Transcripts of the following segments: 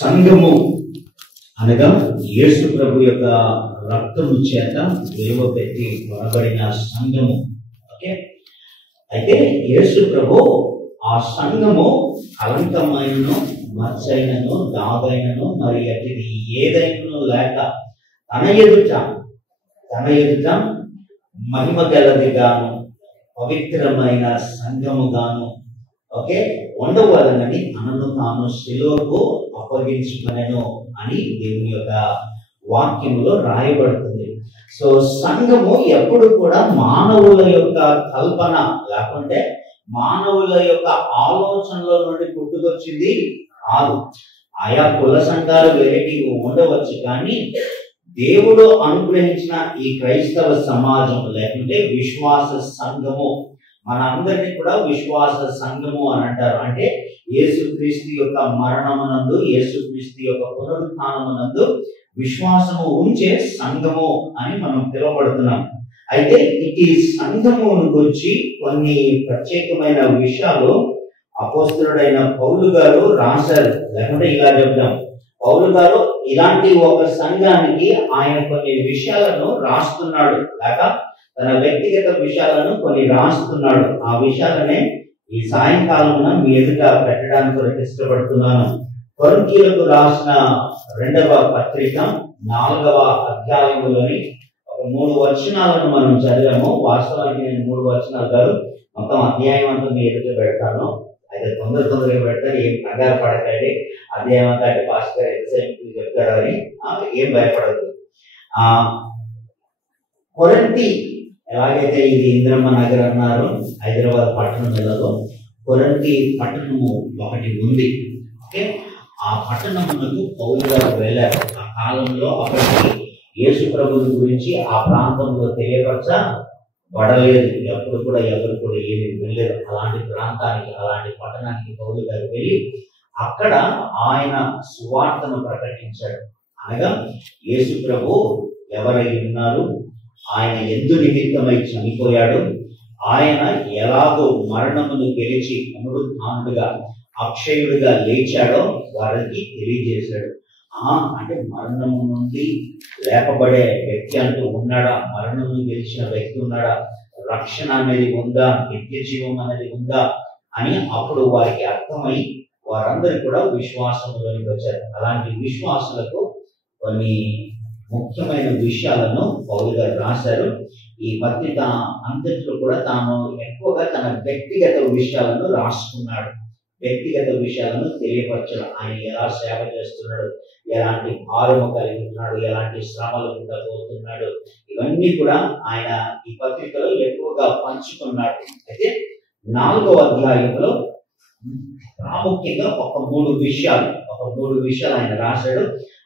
సంఘము అనగా యేసు ప్రభు యొక్క రక్తము చేత విలువ పెట్టి కొనబడిన సంఘము. ఓకే, అయితే యేసు ప్రభు ఆ సంఘము కలంకమైనను మచ్చైనను దాగైనను మరి అతిది ఏదైనను లేక తన ఎదుట మహిమ గలదిగాను పవిత్రమైన సంఘముగాను ఓకే ఉండవాలని తనను తాను శిలువకు అప్పగించుకొనెను అని దేవుని యొక్క వాక్యములో రాయబడుతుంది. సో సంఘము ఎప్పుడు కూడా మానవుల యొక్క కల్పన లేకుంటే మానవుల యొక్క ఆలోచనల నుండి పుట్టుకొచ్చింది కాదు. ఆయా కుల సంఘాలు వెరైటీగా ఉండవచ్చు, కానీ దేవుడు అనుగ్రహించిన ఈ క్రైస్తవ సమాజం లేకుంటే విశ్వాస సంఘము, మన అందరినీ కూడా విశ్వాస సంఘము అని అంటారు. అంటే యేసుక్రీస్తు యొక్క మరణమునందు యేసుక్రీస్తు యొక్క పునరుత్థానమునందు విశ్వాసము ఉంచే సంఘము అని మనం పిలువబడుతున్నాం. అయితే ఈ సంఘము గురించి కొన్ని ప్రత్యేకమైన విషయాలు అపోస్తలుడైన పౌలు గారు రాశారు. లేకుంటే ఇలా చెప్దాం, పౌలు గారు ఇలాంటి ఒక సంఘానికి ఆయన కొన్ని విషయాలను రాస్తున్నాడు, లేక తన వ్యక్తిగత విషయాలను కొన్ని రాస్తున్నాడు. ఆ విషయాలనే ఈ సాయంకాలమున మీ ఎదుట పెట్టడానికి కొరకు ఇష్టపడుతున్నాను. కొరింథీయులకు రాసిన 2వ పత్రిక 4వ అధ్యాయములోని ఒక 3 వచనాలను మనం చదివాము. వాస్తవానికి నేను 3 వచనాలు కాదు, మొత్తం అధ్యాయం అంతా మీ ఎదుట పెడతాను. అయితే తొందరగా పెడతారు, ఏం కంగారు పడకండి. అధ్యాయం అంతా అంటే పాస్టర్ గారు ఎంతసేపు చెప్తారు అని ఏం భయపడదు. కొరింథీ ఎలాగైతే ఇది ఇంద్రమ్మ నగర్ అన్నారు, హైదరాబాద్ పట్టణం నెలలో కొరింథీ పట్టణము ఒకటి ఉంది. ఓకే, ఆ పట్టణమునకు పౌలు గారు వెళ్ళారు. ఆ కాలంలో అక్కడికి యేసు ప్రభువు గురించి ఆ ప్రాంతంలో తెలియపరచబడలేదు. ఎప్పుడు కూడా ఎవరు కూడా ఏమి వెళ్ళలేదు. అలాంటి ప్రాంతానికి, అలాంటి పట్టణానికి పౌలు గారు వెళ్ళి అక్కడ ఆయన సువార్తను ప్రకటించాడు. అనగా యేసు ప్రభు ఎవరై ఉన్నారు, ఆయన ఎందు నిమిత్తమై చనిపోయాడు, ఆయన ఎలాగో మరణమును గెలిచి పునరుత్థానుడుగా అక్షయుడిగా లేచాడో వారికి తెలియజేశాడు. అంటే మరణము నుండి లేపబడే వ్యక్తి అంటూ ఉన్నాడా? మరణము గెలిచిన వ్యక్తి ఉన్నాడా? రక్షణ అనేది ఉందా? నిత్య జీవం అనేది ఉందా అని అప్పుడు వారికి అర్థమై వారందరూ కూడా విశ్వాసంలోనికి వచ్చారు. అలాంటి విశ్వాసులకు కొన్ని ముఖ్యమైన విషయాలను పౌలు గారు రాశారు. ఈ పత్రిక అంతట్లో కూడా తాను ఎక్కువగా తన వ్యక్తిగత విషయాలను రాసుకున్నాడు. వ్యక్తిగత విషయాలను తెలియపరచడం, ఆయన ఎలా సేవ చేస్తున్నాడు, ఎలాంటి భారము కలిగి ఉన్నాడు, ఎలాంటి శ్రమలు ఉండబోతున్నాడు, ఇవన్నీ కూడా ఆయన ఈ పత్రికలో ఎక్కువగా పంచుకున్నాడు. అయితే 4వ అధ్యాయంలో ప్రాముఖ్యంగా ఒక మూడు విషయాలు ఆయన రాశాడు.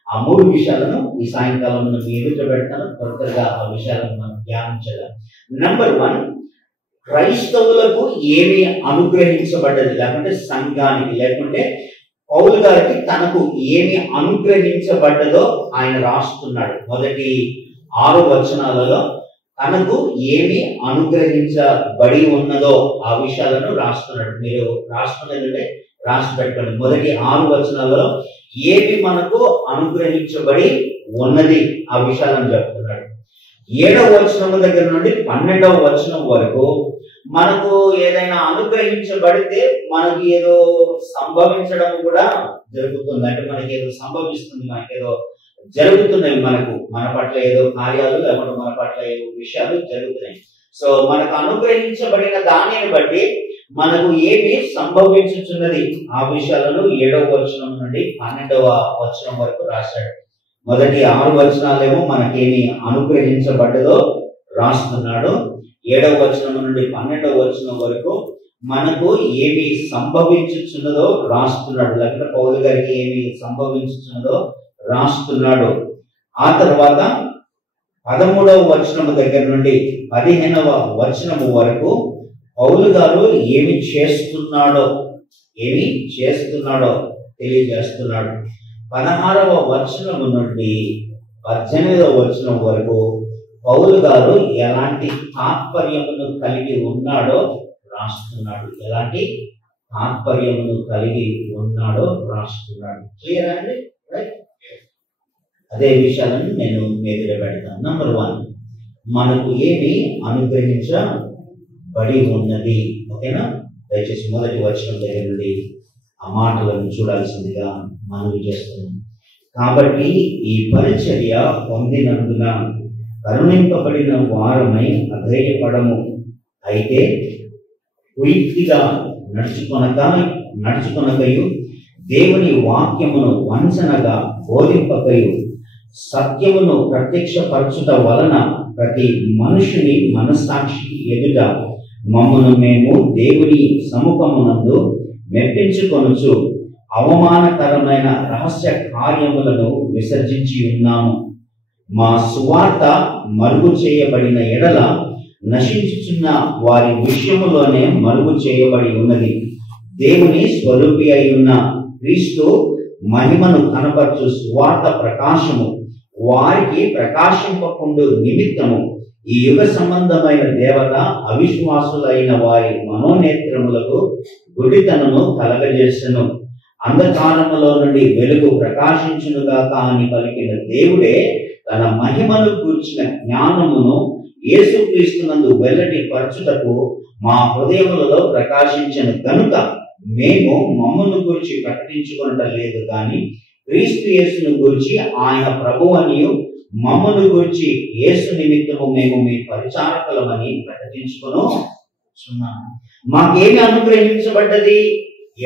ఆ 3 విషయాలను ఈ సాయంకాలం మీ ఎదుట పెడతాను. త్వరగా ఆ విషయాలను మనం ధ్యానించడం. నెంబర్ 1, క్రైస్తవులకు ఏమి అనుగ్రహించబడ్డది, లేకుంటే సంఘానికి, లేకుంటే పౌలు గారికి తనకు ఏమి అనుగ్రహించబడ్డదో ఆయన రాస్తున్నాడు. మొదటి 6 వచనాలలో తనకు ఏమి అనుగ్రహించబడి ఉన్నదో ఆ విషయాలను రాస్తున్నాడు. మీరు రాసుకునేదంటే రాసి పెట్టుకోండి. మొదటి 6 వచనాలలో ఏమి మనకు అనుగ్రహించబడి ఉన్నది ఆ విషయాలను చెప్తున్నాడు. 7వ వచనం దగ్గర నుండి 12వ వచనం వరకు మనకు ఏదైనా అనుగ్రహించబడితే మనకి ఏదో సంభవించడం కూడా జరుగుతుంది. అంటే మనకి ఏదో సంభవిస్తుంది, మనకేదో జరుగుతున్నాయి, మన పట్ల ఏదో కార్యాలు, లేకపోతే మన పట్ల ఏదో విషయాలు జరుగుతున్నాయి. సో మనకు అనుగ్రహించబడిన దానిని బట్టి మనకు ఏమి సంభవించుచున్నది ఆ విషయాలను 7వ వచనం నుండి 12వ వచనం వరకు రాశాడు. మొదటి 6 వచనాలేమో మనకేమి అనుగ్రహించబడ్డదో రాస్తున్నాడు. 7వ వచనం నుండి 12వ వచనం వరకు మనకు ఏమి సంభవించుచున్నదో రాస్తున్నాడు. లేకపోతే పౌలు గారికి ఏమి సంభవించుచున్నదో రాస్తున్నాడు. ఆ తర్వాత 13వ వచనం దగ్గర నుండి 15వ వచనము వరకు పౌలు గారు ఏమి చేస్తున్నాడో తెలియజేస్తున్నాడు. 16వ వచనము నుండి 18వ వచనం వరకు పౌలు గారు ఎలాంటి తాత్పర్యమును కలిగి ఉన్నాడో రాస్తున్నాడు. ఎలాంటి తాత్పర్యమును కలిగి ఉన్నాడో రాస్తున్నాడు. క్లియర్ అండి? రైట్. అదే విషయాలను నేను మీద పెడతాను. నంబర్ 1, మనకు ఏమి అనుగ్రహించబడి ఉన్నది. ఓకేనా? దయచేసి మొదటి వచనం దగ్గర నుండి ఆ మాటలను చూడాల్సిందిగా మనవి చేస్తున్నాం. కాబట్టి ఈ పరిచర్య పొందినందున కరుణింపబడిన వారమై అధైర్యపడము. అయితే కుయుక్తిగా నడుచుకొనకయు దేవుని వాక్యమును వంచనగా బోధింపకయు సత్యమును ప్రత్యక్షపరచుట వలన ప్రతి మనుషుని మనస్సాక్షి ఎదుట మమ్మను మేము దేవుని సముఖమునందు మెప్పించుకొనుచు అవమానకరమైన రహస్య కార్యములను విసర్జించి ఉన్నాము. మా సువార్త మరుగు చేయబడిన ఎడల నశించుచున్న వారి విషయములోనే మరుగు చేయబడి ఉన్నది. దేవుని స్వరూపి అయి ఉన్న క్రీస్తు మహిమను కనపరచు సువార్త ప్రకాశము వారికి ప్రకాశింపకుండు నిమిత్తము ఈ యుగ సంబంధమైన దేవత అవిశ్వాసులైన వారి మనోనేత్రములకు గుడితనము కలగజేసెను. అంధకారములో నుండి వెలుగు ప్రకాశించునుగాక అని పలికిన దేవుడే తన మహిమను కూర్చిన జ్ఞానమును యేసుక్రీస్తునందు వెల్లడి పరచుటకు మా హృదయములలో ప్రకాశించను కనుక మేము మమ్మను గురించి ప్రకటించుకొనటం లేదు, కానీ క్రీస్తు యేసును గురించి ఆయన ప్రభువనియు మమ్మను గురించి యేసు నిమిత్తము మేము మీ పరిచారకులమని ప్రకటించుకొనుచున్నాము. మాకేమి అనుగ్రహించబడ్డది?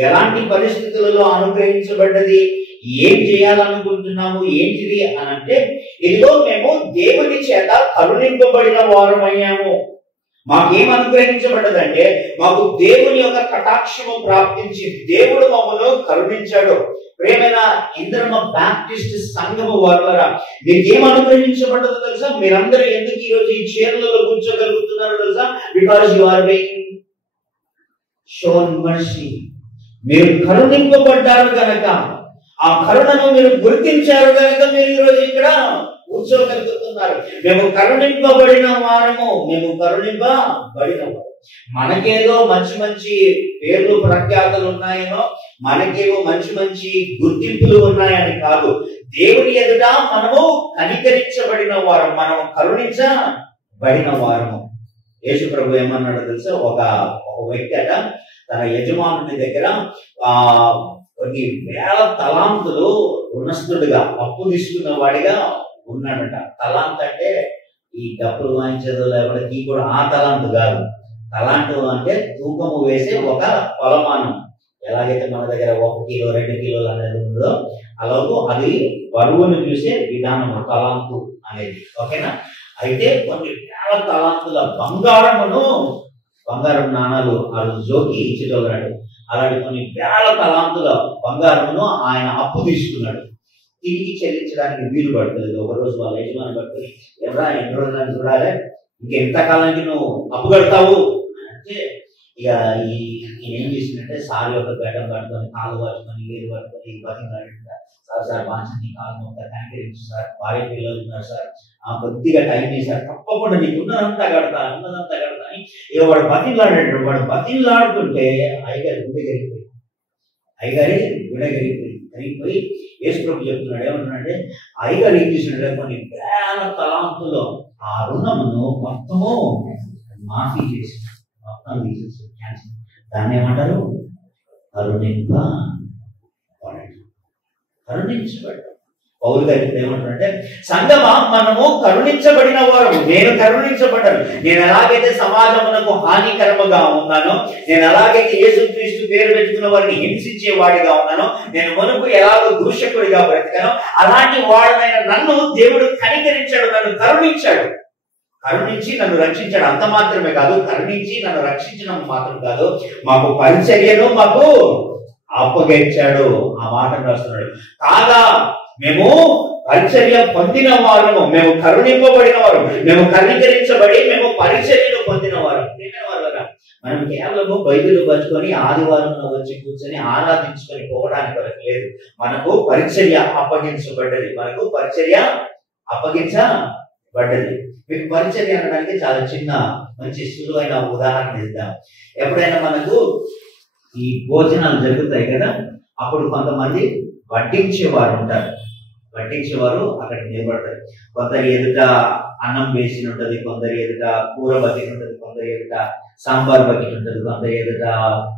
ఎలాంటి పరిస్థితులలో అనుగ్రహించబడ్డది? ఏం చేయాలనుకుంటున్నాము? ఏంటిది అని అంటే, ఇదిగో మేము దేవుని చేత కరుణింపబడిన వారమయ్యాము. మాకేం అనుగ్రహించబడ్డదంటే, మాకు దేవుని యొక్క కటాక్షము ప్రాప్తించి దేవుడు మమ్మను కరుణించాడు. ప్రేమైన ఇంద్రమ బాప్టిస్ట్ సంఘము వారులారా, మీకేం అనుగ్రహించబడ్డదో తెలుసా? మీరందరూ ఎందుకు ఈరోజు ఈ చైర్లలో కూర్చోగలుగుతున్నారో తెలుసా? Because you are being shown mercy. మీరు కరుణింపబడ్డారు గనక, ఆ కరుణను మీరు గుర్తించారు కనుక మీరు ఈరోజు ఇక్కడ కూర్చోగలుగుతున్నారు. మేము కరుణింపబడిన వారము, మేము కరుణింపబడిన వారు. మనకేదో మంచి మంచి పేర్లు ప్రఖ్యాతలు ఉన్నాయనో, మనకేమో మంచి మంచి గుర్తింపులు ఉన్నాయని కాదు. దేవుని ఎదుట మనము కనికరించబడిన వారం, మనము కరుణించబడిన వారము. యేసు ప్రభు ఏమన్నాడో తెలుసా? ఒక వ్యక్తి అట తన యజమానుని దగ్గర కొన్ని వేల తలాంతులు రుణస్థుడిగా అప్పు తీసుకున్న వాడిగా ఉన్నాడట. తలాంత్ అంటే ఈ డబ్బులు వాయించేదో లేకపోతే ఈ కూడా ఆ తలాంతు కాదు. తలాంటు అంటే తూకము వేసే ఒక కొలమానం. ఎలాగైతే మన దగ్గర 1 కిలో 2 కిలోలు అనేది ఉందో అలాగూ అది బరువును చూసే విధానం తలాంతు అనేది. ఓకేనా? అయితే కొన్ని వేల తలాంతుల బంగారం నాణాలు ఆ రోజు జోకి ఇచ్చేటోళ్ళాడు. అలాంటి కొన్ని వేల తలాంతుల బంగారమును ఆయన అప్పు తీసుకున్నాడు. తిరిగి చెల్లించడానికి వీలు పడుతుంది. ఒకరోజు వాళ్ళ యజమాని పట్టుకుని, ఎవరా ఎన్ని రోజులని చూడాలి, ఇంకెంతకాలానికి నువ్వు అప్పు కడతావు అంటే, ఇక ఈయన ఏం చేసిందంటే సార్ యొక్క గడ్డం కట్టుకొని కాలు పట్టుకొని వేలు పట్టుకొని బతికినాడు. సార్ బాగా కాలు మొత్తం కనికరించు సార్, భార్య పిల్లలు ఉన్నారు సార్, కొద్దిగా టైం చేశారు, తప్పకుండా నీకు ఉన్నదంతా కడతా అని ఇక వాడు బతిలాడాడు. వాడు బతిలాడుతుంటే అయ్యగారి గుండె కరిగిపోయి యేసు ప్రభు చెప్తున్నాడు. ఏమంటున్నాడంటే, అయ్యగారు ఏం చేసినాడు, కొన్ని వేల తలాంతులో ఆ రుణమును మొత్తము మాఫీ చేసి మొత్తం తీసేసి క్యాన్సిల్. దాన్ని ఏమంటారు? కరుణించబడ్డాడు. పౌలు గారు ఏమంటారంటే, సంగమా మనము కరుణించబడిన వారు. నేను కరుణించబడ్డాను. నేను ఎలాగైతే సమాజమునకు హానికరముగా ఉన్నానో, నేను ఎలాగైతే యేసుక్రీస్తు పేరు పెట్టుకున్న వారిని హింసించే వాడిగా ఉన్నానో, నేను మునుపు ఎలాగో దూషకుడిగా బ్రతికానో, అలాంటి వాడనైన నన్ను దేవుడు కనికరించాడు, నన్ను కరుణించి నన్ను రక్షించాడు. అంత మాత్రమే కాదు, కరుణించి నన్ను రక్షించడం మాత్రం కాదు, మాకు పరిచర్యను మాకు అప్పగించాడు. ఆ మాటను రాస్తున్నాడు. కాగా మేము పరిచర్య పొందిన వారము, మేము కరుణింపబడిన వారు, మేము కనికరించబడి మేము పరిచర్యను పొందిన వారు. మనం కేవలము బైబిల్ పట్టుకొని ఆదివారం వచ్చి కూర్చొని ఆరాధించుకొని పోవడానికి వరకు లేదు. మనకు పరిచర్య అప్పగించబడ్డది. మీకు పరిచర్య అనడానికి చాలా చిన్న మంచి సులువైన ఉదాహరణ ఇద్దాం. ఎప్పుడైనా మనకు ఈ భోజనాలు జరుగుతాయి కదా, అప్పుడు కొంతమంది వడ్డించేవారు ఉంటారు. వడ్డించేవారు అక్కడ నిలబడతారు. కొందరి ఎదుట అన్నం వేసి ఉంటుంది, కొందరి ఎదుట కూర బకెట్ ఉంటుంది, కొందరి ఎదుట సాంబార్ బకెట్ ఉంటుంది, కొందరి ఎదుట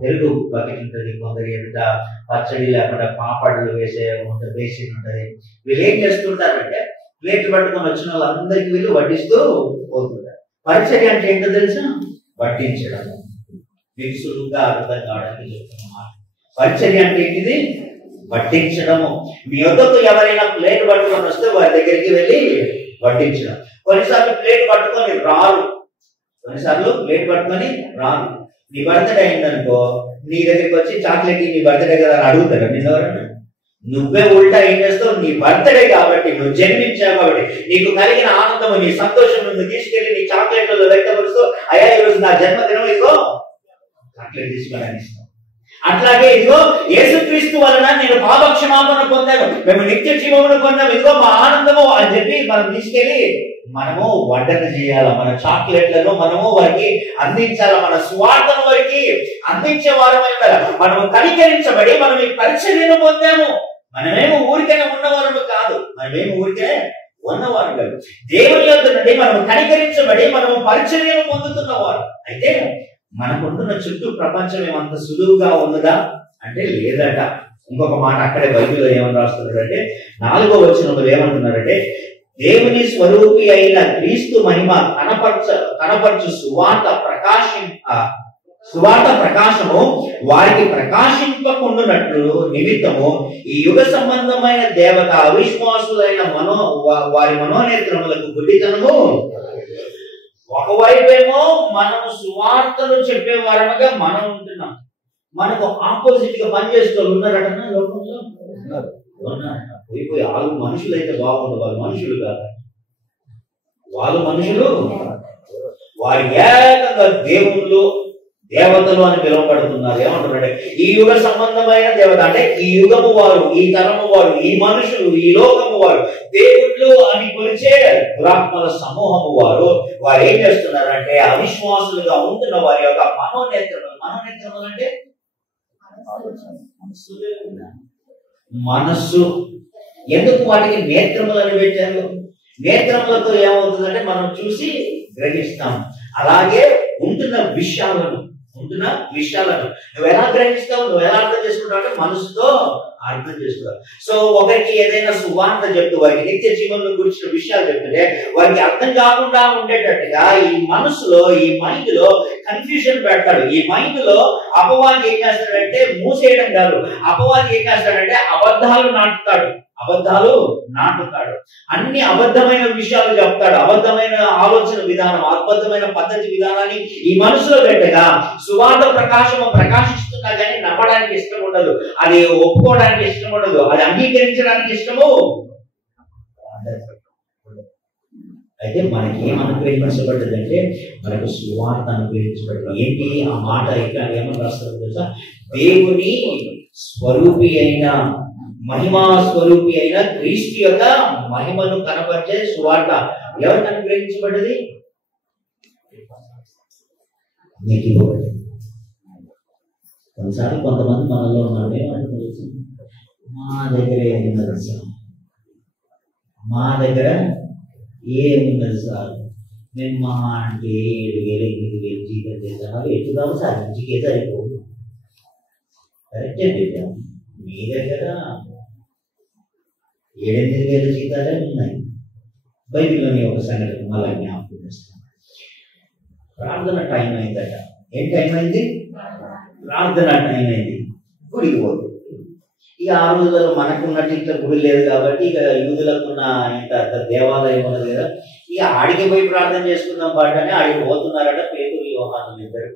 పెరుగు బకెట్ ఉంటుంది, కొందరి ఎదుట పచ్చడి లేకుండా పాపడ్లు వేసి ఉంటుంది. వీళ్ళు ఏం చేస్తుంటారంటే ప్లేట్ పట్టుకొని వచ్చిన వాళ్ళందరికీ వీళ్ళు వడ్డిస్తూ పోతుంటారు. పరిచర్య అంటే ఏంటో తెలుసా? వడ్డించడం. మీకు సులువుగా అర్థం కావడానికి చెప్తున్నా. పరిచర్య అంటే ఏంటిది? వడ్డించడము. మీ వద్దకు ఎవరైనా ప్లేట్ పట్టుకొని వస్తే వారి దగ్గరికి వెళ్ళి వడ్డించడం. కొన్నిసార్లు ప్లేట్ పట్టుకొని రారు, నీ బర్త్డే అయిందనుకో, నీ దగ్గరికి వచ్చి చాక్లెట్ నీ బర్త్డే కదా అని అడుగుతారు. నిన్నెవరన్నా? నువ్వే ఉల్టా ఏం చేస్తావు? నీ బర్త్డే కాబట్టి, నువ్వు జన్మించావు కాబట్టి, నీకు కలిగిన ఆనందము, నీ సంతోషం నువ్వు తీసుకెళ్లి నీ చాక్లెట్లలో వ్యక్తపరుస్తూ, అయ్యా ఈరోజు నా జన్మదినం, ఇదిగో చాక్లెట్ తీసుకొని ఇస్తాం. అట్లాగే ఇదిగో యేసుక్రీస్తు వలన నేను పాపక్షమాపణ పొందాను, మేము నిత్య జీవమును పొందాము, ఇదిగో మా ఆనందము అని చెప్పి మనం తీసుకెళ్లి మనము వడ్డన చేయాల. మన చాక్లెట్లను మనము వారికి అందించాల. మన స్వార్థను వారికి అందించే వారమై మనము కనికరించబడి మనం ఈ పరిచర్యను పొందాము. మనమేమో ఊరికనే ఉన్నవారము కాదు, ఉన్నవారు కాదు. దేవుని యొద్ద నుండి మనం కనికరించబడి మనము పరిచర్యను పొందుతున్నవారు. అయితే మనకుంటున్న చుట్టూ ప్రపంచం ఏమంత సులువుగా ఉన్నదా అంటే లేదట. ఇంకొక మాట అక్కడే బైబిల్లో ఏమని రాస్తున్నారంటే 4వ వచనంలో ఏమంటున్నారంటే, దేవుని స్వరూపి అయిన క్రీస్తు మహిమ కనపరచు సువార్త ప్రకాశము వారికి ప్రకాశింపకుండునట్లు నిమిత్తము ఈ యుగ సంబంధమైన దేవత అవిశ్వాసులైన వారి మనోనేత్రములకు గుడ్డితనము. ఒకవైపేమో మనము సువార్తను చెప్పే వారముగా మనం ఉంటున్నాం, మనకు ఆపోజిట్ గా పనిచేస్తూ ఉన్నారట లోకంలో. పోయిపోయి వాళ్ళు మనుషులు అయితే బాగుంది, వాళ్ళు మనుషులు కాదు, వారు ఏకంగా దేవుళ్ళు దేవతలు అని పిలువబడుతున్నారు. ఏమంటారంటే ఈ యుగ సంబంధమైన దేవత అంటే ఈ యుగము వారు, ఈ తరము వారు, ఈ మనుషులు, ఈ లోకము వారు, దేవుళ్ళు అని కొలిచే దురాత్మల సమూహము వారు ఏం చేస్తున్నారంటే అవిశ్వాసులుగా ఉంటున్న వారి యొక్క మనోనేత్రములు అంటే మనస్సు. ఎందుకు వాటికి నేత్రములు అని పెట్టారు? నేత్రములతో ఏమవుతుందంటే మనం చూసి గ్రహిస్తాం. అలాగే ఉంటున్న విషయాలను నువ్వు ఎలా గ్రహిస్తావు, నువ్వు ఎలా అర్థం చేసుకుంటావు అంటే మనసుతో అర్థం చేసుకుంటావు. సో ఒకరికి ఏదైనా సువార్త చెప్తూ వారికి నిత్య జీవనం గురించిన విషయాలు చెప్తుంటే వారికి అర్థం కాకుండా ఉండేటట్టుగా ఈ మనసులో, ఈ మైండ్ లో కన్ఫ్యూజన్ పెడతాడు. ఈ మైండ్ లో అపవాది ఏం చేస్తాడంటే మూసేయడం కాదు, అపవాది ఏం చేస్తాడంటే అబద్ధాలు నాటుతాడు. అన్ని అబద్ధమైన విషయాలు చెప్తాడు. అబద్ధమైన ఆలోచన విధానం, అబద్ధమైన పద్ధతి విధానాన్ని ఈ మనసులో పెట్టగా సువార్త ప్రకాశిస్తున్నా కానీ నమ్మడానికి ఇష్టం ఉండదు, అది ఒప్పుకోవడానికి ఇష్టం ఉండదు, అది అంగీకరించడానికి ఇష్టము. అయితే మనకి ఏం అనుగ్రహించబడ్డదంటే మనకు సువార్త అనుగ్రహించబడ్డది. ఏంటి ఆ మాట ఇక్కడ ఏమని రాస్తారు తెలుసా? దేవుని స్వరూపి అయిన, మహిమా స్వరూపి అయిన క్రీస్తు యొక్క మహిమను కనపరిచే సువార్త ఎవరికి అనుగ్రహించబడ్డది? మీకు ఇవ్వబడింది. కొన్నిసార్లు కొంతమంది మనలో ఉన్నారు, ఏమంటారు తెలుసు, మా దగ్గర ఏమున్నది సార్, మా దగ్గర ఏమున్నది సార్, మేము మా అంటే 7,000 8,000 జీతం చేస్తాను, ఎత్తుదాము సార్, ఇంటికే సరిపోదు. కరెక్టే బిడ్డ, మీ దగ్గర 7,000 జీతాలే ఉన్నాయి. బైబిల్లోని ఒక సంగతి మళ్ళీ జ్ఞాపకం చేస్తాను. ప్రార్థన టైం అయిందట. ఏం టైం అయింది? ప్రార్థన టైం అయింది. గుడికి పోతుంది. ఇక ఆ రోజులలో మనకున్నట్టు ఇట్లా గుడి లేదు కాబట్టి ఇక యూదులకున్న ఇంత దేవాలయం ఉన్నది కదా, ఇక ఆడికి పోయి ప్రార్థన చేసుకుందాం పాటని ఆడికి పోతున్నారట. పేతురు యోహాను ఇద్దరు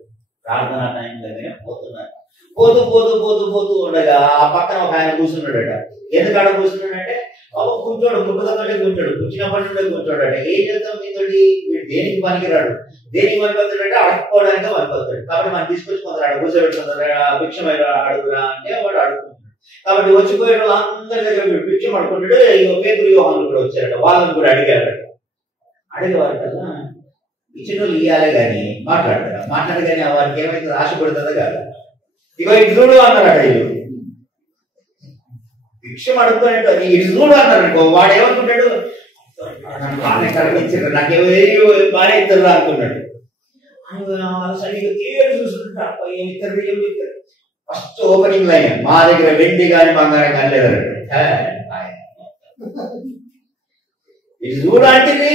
ప్రార్థన టైంలోనే పోతున్నారు. పోతూ ఉండగా ఆ పక్కన ఒక ఆయన కూర్చున్నాడట. ఎందుకు ఆడ కూర్చున్నాడంటే బాబు కూర్చోడు, ముట్టుదొక్కటే కూర్చోడు, కూర్చున్నప్పటి నుండే కూర్చోడట. ఏం చేద్దాం మీతోటి, వీడు దేనికి పనికిరాడు, దేనికి పనికొస్తాడంటే అడుక్కోవడానికి పనికొస్తాడు. కాబట్టి మనం తీసుకొచ్చి కొందరు కూర్చోబెట్టుకుంటారు, భిక్షం అడుగురా అంటే వాడు అడుగుతున్నాడు. కాబట్టి వచ్చిపోయే వాళ్ళు అందరి దగ్గర వీడు భిక్షం అడుకుంటాడు. పేతురు యోహాను కూడా వచ్చారట, వాళ్ళని కూడా అడిగారట. అడిగేవారు కదా ఇచ్చిన వాళ్ళు ఇవ్వాలి కానీ మాట్లాడతారా, మాట్లాడగానే వారికి ఏమైతే ఆశ పడుతుందో కాదు. ఇగో ఇటు చూడు అన్నారట. వీళ్ళు భిక్షం అడుగుతున్నట్టు ఇటు చూడు అన్నారు అనుకో, వాడు ఏమనుకుంటాడు, బాగానే కనిపించారు, నాకేమో బాగానే ఇద్దరు అనుకున్నాడు. ఫస్ట్ ఓపెనింగ్ లైన్, మా దగ్గర వెండి కానీ బంగారం కానీ లేదండి. ఇది చూడంటే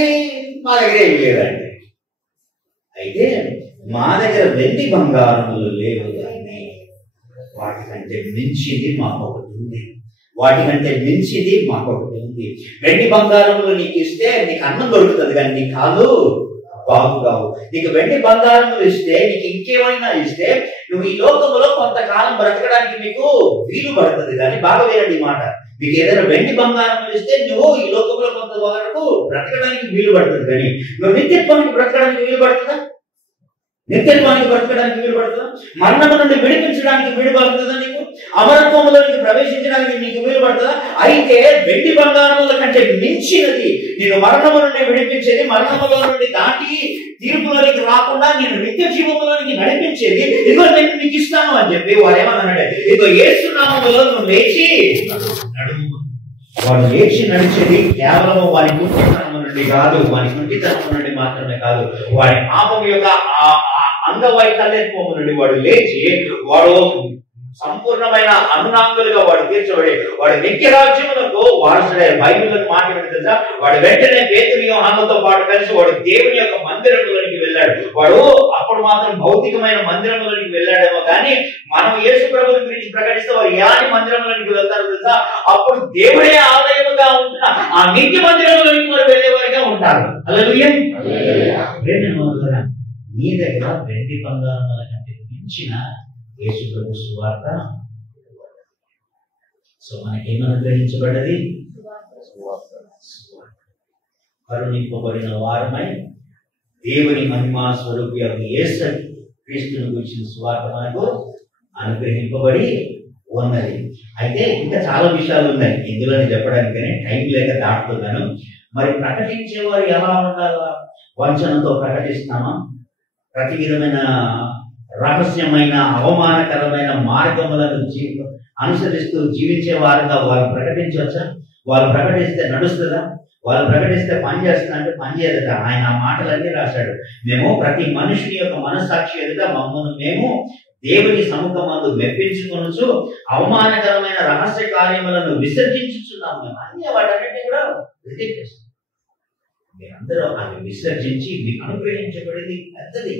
మా దగ్గర ఏమి లేదండి. అయితే మా దగ్గర వెండి బంగారములు లేవు కానీ వాటికంటే మించింది మాకు ఒకటి ఉంది, వాటికంటే మించింది మాకు ఒకటి ఉంది. వెండి బంగారములు నీకు ఇస్తే నీకు అన్నం దొరుకుతుంది కానీ నీ కాదు బాగు కావు. నీకు వెండి బంగారములు ఇస్తే, నీకు ఇంకేమైనా ఇస్తే నువ్వు ఈ లోకంలో కొంతకాలం బ్రతకడానికి మీకు వీలు పడుతుంది. కానీ బాగా వేరండి ఈ మాట, మీకు ఏదైనా వెండి బంగారములు ఇస్తే నువ్వు ఈ లోకంలో కొంత వరకు బ్రతకడానికి వీలు పడుతుంది. కానీ నువ్వు నిత్యత్వానికి బ్రతకడానికి వీలు పడుతుందా? నిత్యత్వానికి బ్రతకడానికి వీలు పడుతుందా? మరణము నుండి విడిపించడానికి వీలు పడుతుందా? నీకు అమరత్వములోనికి ప్రవేశించడానికి నీకు వీలు పడుతుందా? అయితే వెండి బంగారముల కంటే మించినది, నేను మరణము నుండి విడిపించేది, మరణములో నుండి దాటి తీర్పులోనికి రాకుండా నేను నిత్య జీవములోనికి నడిపించేది, ఇదిగో నేను నీకు ఇస్తాను అని చెప్పి వాడు ఏమన్నాడు, ఇదిగో యేసు నామములో నువ్వు లేచి నడుము. వాడు లేచి నడిచేది కేవలం వారి కుంటితనము నుండి కాదు, వారి కుంటితనము నుండి మాత్రమే కాదు, వాడి పాపం యొక్క అంగవైకల్యత్వము నుండి వాడు లేచి వాడు సంపూర్ణమైన అనునాంగులుగా వాడు తీర్చబడి వాడు నిత్య రాజ్యములకు వారసుడే. బైబిల్ మాట్లాడి తెలుసా, వాడు వెంటనే పేతురు యోహానులతో పాటు కలిసి వాడు దేవుని యొక్క మందిరములోనికి వెళ్ళాడు. వాడు అప్పుడు మాత్రం భౌతికమైన మందిరములోనికి వెళ్ళాడేమో కానీ మనం యేసు ప్రభువుని గురించి ప్రకటిస్తే వారు ఎలాంటి మందిరములోనికి వెళ్తారో తెలుసా, అప్పుడు దేవుడే ఆలయముగా ఉంటున్న ఆ నిత్య మందిరములోనికి వారు వెళ్ళే వారిగా ఉంటారు. హల్లెలూయా. నీ దగ్గర వెండి బంగారముల కంటే మించిన యేసు ప్రభు సువార్త. సో మనకేమని గ్రహించబడ్డది? కరుణింపబడిన వారమై దేవుని మహిమా స్వరూపి యేసు క్రీస్తుని గురించిన సువార్త మనకు అనుగ్రహింపబడి ఉన్నది. అయితే ఇంకా చాలా విషయాలు ఉన్నాయి ఇందులో చెప్పడానికని టైం లేక దాటుతున్నాను. మరి ప్రకటించేవారు ఎలా ఉండాలా? వంచనతో ప్రకటిస్తామా? ప్రతి విధమైన రహస్యమైన అవమానకరమైన మార్గములను అనుసరిస్తూ జీవించే వారుగా వారు ప్రకటించవచ్చా? వాళ్ళు ప్రకటిస్తే నడుస్తుందా? వాళ్ళు ప్రకటిస్తే పని చేస్తుందా అంటే పని చేయదట. ఆయన ఆ మాటలన్నీ రాశాడు. మేము ప్రతి మనుషుని యొక్క మనస్సాక్షి ఎదుట మమ్మల్ని మేము దేవుని సముఖమందు మెప్పించుకొనుచు అవమానకరమైన రహస్య కార్యములను విసర్జించుచున్నాము. మేము అన్ని వాటన్నిటిని కూడా రిజెక్ట్ చేస్తాం. మీరందరూ అవి విసర్జించి మీకు అనుగ్రహించబడింది పెద్దది.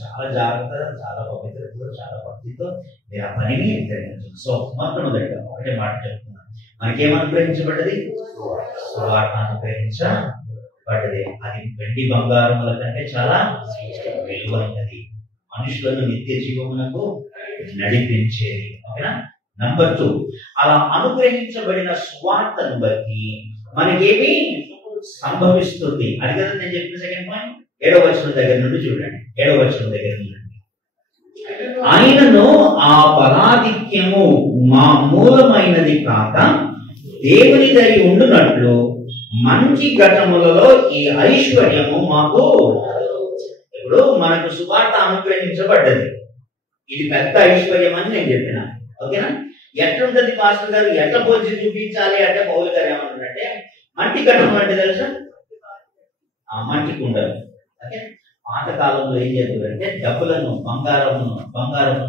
చాలా జాగ్రత్త, చాలా పవిత్రతతో, చాలా భక్తితో మీరు ఆ పనిని జరిగించండి. సో మొట్టమొదటిగా ఒకటే మాట చెప్తున్నాను, మనకేం అనుగ్రహించబడ్డది? సువార్త అనుగ్రహించబడ్డది. అది వెండి బంగారముల కంటే చాలా విలువైనది, మనుషులను నిత్య జీవమునకు నడిపించేది. ఓకేనా? నంబర్ 2, అలా అనుగ్రహించబడిన సువార్తను బట్టి మనకేమి సంభవిస్తుంది? అది కదా నేను చెప్పిన సెకండ్ పాయింట్. 7వ వచనం దగ్గర నుండి చూడండి. 7వ వచనం దగ్గర నుండి, ఆయనను ఆ బలాధిక్యము మా మూలమైనది కాక దేవుని దరి ఉండునట్లు మంచి ఘటములలో ఈ ఐశ్వర్యము మాకు. ఇప్పుడు మనకు సువార్త అనుగ్రహించబడ్డది, ఇది పెద్ద ఐశ్వర్యం అని నేను చెప్పిన. ఓకేనా? ఎట్లుంటది పాస్టర్ గారు, ఎట్లా పోల్చి చూపించాలి అంటే పౌలు గారు ఏమంటారంటే మంటి ఘటము అంటే తెలుసా? మంటి కుండలు. ఓకే, పాతకాలంలో ఏం చేస్తారంటే డబ్బులను బంగారము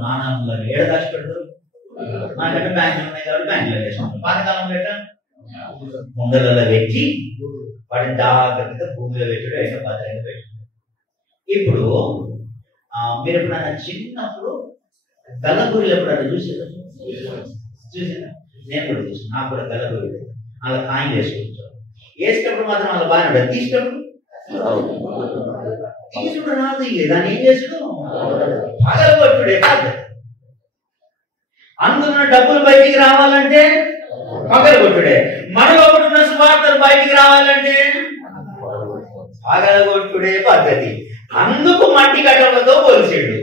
నాణాలను ఏడ దాచి పెడతారు. మనకంటే బ్యాంకులు ఉన్నాయి కాబట్టి బ్యాంకులో వేసుకుంటారు. పాతకాలంలో ఎట్లా కుండలలో పెట్టి వాటిని జాగ్రత్తగా భూమిలో పెట్టాడు, అయితే భద్రంగా పెట్టాడు. ఇప్పుడు మీరు ఎప్పుడైనా చిన్నప్పుడు గల్లగూరిలు ఎప్పుడైనా చూసారా? నేను కూడా చూసాను. నాకు కూడా గల్లగూరి అలా కాయిన్ వేసుకుంటారు. వేసేటప్పుడు మాత్రం అలా బాగా ఉండదు. తీసుడు రాదు. దాన్ని ఏం చేసుడు? పగలగొట్టుడే కాదు. అందులో డబ్బులు బయటికి రావాలంటే పగలగొట్టుడే. మనలో ఉన్న సువార్తలు బయటికి రావాలంటే పగలగొట్టుడే పద్ధతి. అందుకు మట్టి గడ్డలతో పోల్చాడు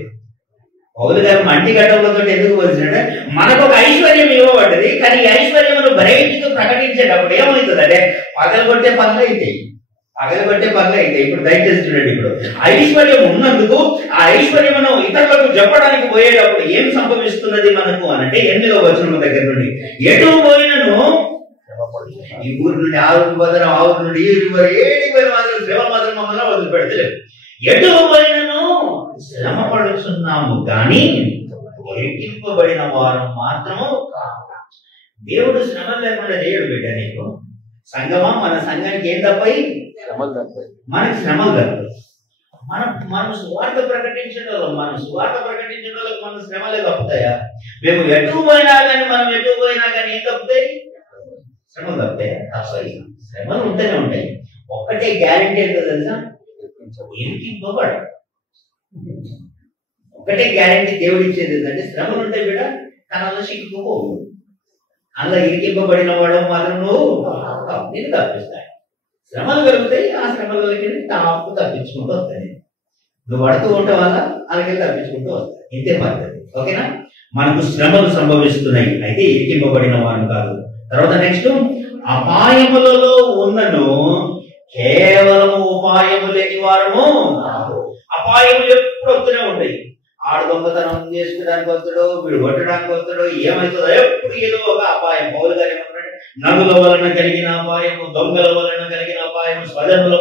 పౌలు గారు. మట్టి గడ్డలతో ఎందుకు పోల్చాడు? మనకు ఒక ఐశ్వర్యం ఇవ్వబడ్డది, కానీ ఈ ఐశ్వర్యమును బయటికి ప్రకటించేటప్పుడు ఏమవుతుందంటే పగలగొట్టే పనులు అవుతాయి. అగలబట్టే పనులు అయితే ఇప్పుడు దయచేసి చూడండి. ఇప్పుడు ఐశ్వర్యం ఉన్నందుకు ఆ ఐశ్వర్యమును ఇతరులకు చెప్పడానికి పోయేటప్పుడు ఏం సంభవిస్తున్నది మనకు అనంటే 8వ వచనం దగ్గర నుండి, ఎటు పోయినను ఈ ఊరి నుండి ఆ ఊరి పోయిన ఆ ఊరి నుండి ఈ ఊరి పోయిన ఏడికి పోయిన మాత్రం శ్రమ మాత్రం మమ్మల్ని వదిలిపెడతలేదు. ఎటు పోయినను శ్రమ పడుతున్నాము కానీ ఎక్కింపబడిన వారు మాత్రము. దేవుడు శ్రమలు లేకుండా చేయడు బిడ్డ. నీకు సంగమా, మన సంఘానికి ఏం తప్పాయి? మనకి శ్రమలు తప్పాయి. మనం సువార్త ప్రకటించడంలో మన శ్రమలే తప్పుతాయా? మేము ఎటు పోయినా కానీ ఏం తప్పుతాయి? శ్రమలు తప్పుతాయా? తప్పయి. శ్రమలు ఉంటూనే ఉంటాయి. ఒక్కటే గ్యారెంటీ ఏంటో తెలుసా? ఇరికింపబడ. ఒకటే గ్యారెంటీ దేవుడు ఇచ్చేది ఏంటంటే శ్రమలు ఉంటాయి బిడ్డ, కానీ అలా చిక్కుకోవు. అలా ఇరికింపబడిన వాడు మాత్రం నేను తప్పిస్తాయి. శ్రమలు కలుగుతాయి, ఆ శ్రమలకి తాపు తప్పించుకుంటూ వస్తాయి. నువ్వు పడుతూ ఉంటే వల్ల అలాగే తప్పించుకుంటూ వస్తాయి. ఇంతే పద్ధతి. ఓకేనా? మనకు శ్రమలు సంభవిస్తున్నాయి, అయితే ఇరికింపబడిన వారు కాదు. తర్వాత నెక్స్ట్, అపాయములలో ఉన్నను కేవలం ఉపాయము లేని వారము. అపాయములు ఎప్పుడు వస్తూనే ఉంటాయి. ఆడు దొంగతనం చేసుకోవడానికి వస్తాడు, వీడు కొట్టడానికి వస్తాడు, ఏమవుతుందో ఎప్పుడు ఏదో ఒక అపాయం. పౌలు గారు ఏమంటాడు? నగుల వలన కలిగిన అపాయము, దొంగల వలన కలిగిన అపాయము, స్వజనుల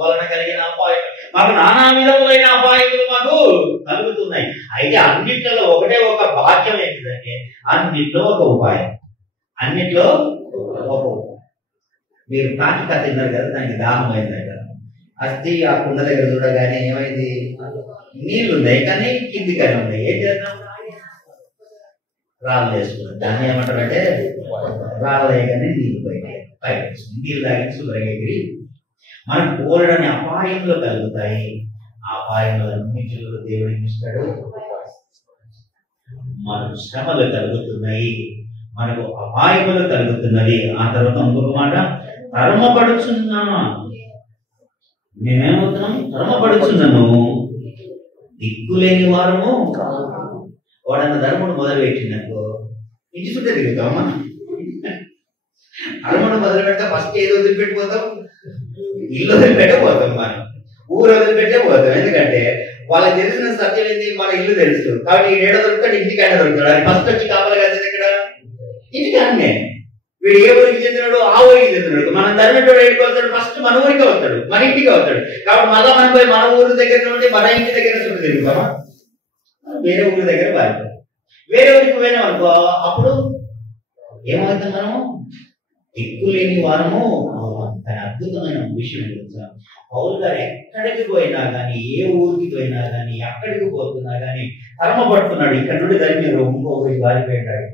వలన కలిగిన అపాయం, మాకు నానా విధములైన అపాయములు మాకు కలుగుతున్నాయి. అయితే అన్నిట్లో ఒకటే ఒక భాగ్యం ఏంటిదంటే అన్నిట్లో ఒక ఉపాయం. అన్నిట్లో ఒక మీరు కాకి కథ తిన్నారు కదా, దానికి దాహం అయిందంట. అస్థి ఆ కుండ దగ్గర చూడగానే ఏమైంది? నీళ్లు ఉన్నాయి కానీ కిందికనే ఉన్నాయి. ఏం చేద్దాం? రాళ్ళు వేసుకున్నాం. దాన్ని ఏమంటారంటే రాళ్ళు వేయగానే నీళ్లు పైకి నీళ్ళు తాగి శుభ్రంగా ఎగిరి మనకు కోరడని అపాయంలో కలుగుతాయి. ఆ అపాయంలో అన్నింటిలో దేవుడు ఇస్తాడు. మనకు శ్రమలు కలుగుతున్నాయి, మనకు అపాయములు కలుగుతున్నవి. ఆ తర్వాత ఇంకొక మాట, తరమపడుచున్నామా. మేమేమవుతున్నాం? తరమపడుచున్నాము, దిక్కులేని వారము. వాడన్న ధర్ముడు మొదలు పెట్టిందనుకో ఇంటి చుట్టే తిరుగుతామా? ధర్ముడు మొదలు పెడితే ఫస్ట్ ఏదో వదిలిపెట్టిపోతాం, ఇల్లు వదిలిపెట్టకపోతాం, మనం ఊరు వదిలిపెట్టే పోతాం. ఎందుకంటే వాళ్ళకి తెలిసిన సత్యం ఏంటి? మన ఇల్లు తెలుసు కాబట్టి ఏడ దొరుకుతాడు, ఇంటికాడ దొరుకుతాడు. అది ఫస్ట్ వచ్చి కావాలి కదా ఇక్కడ ఇంటికాడనే. వీడు ఏ ఊరికి చెందినాడు? ఆ ఊరికి చెందినాడు. మనం ధర్మటోడు ఏడికి వస్తాడు? ఫస్ట్ మన ఊరికి వస్తాడు, మన ఇంటికి వస్తాడు. కాబట్టి మళ్ళా మనం పోయి మన ఊరి దగ్గర నుండి మన ఇంటి దగ్గర చుట్టూ తిరుగుతామా? వేరే ఊరి దగ్గర పారిపోతాం. వేరే ఊరికి పోయినాం అనుకో, అప్పుడు ఏమవుతాం? మనము దిక్కులేని వారము. కానీ అద్భుతమైన విషయం తెలుసా? పౌలు గారు ఎక్కడికి పోయినా కానీ, ఏ ఊరికి పోయినా కానీ, ఎక్కడికి పోతున్నా కానీ కర్మ పడుతున్నాడు. ఇక్కడ నుండి దాని మీద ఇంకొకరికి వారిపోయాడు.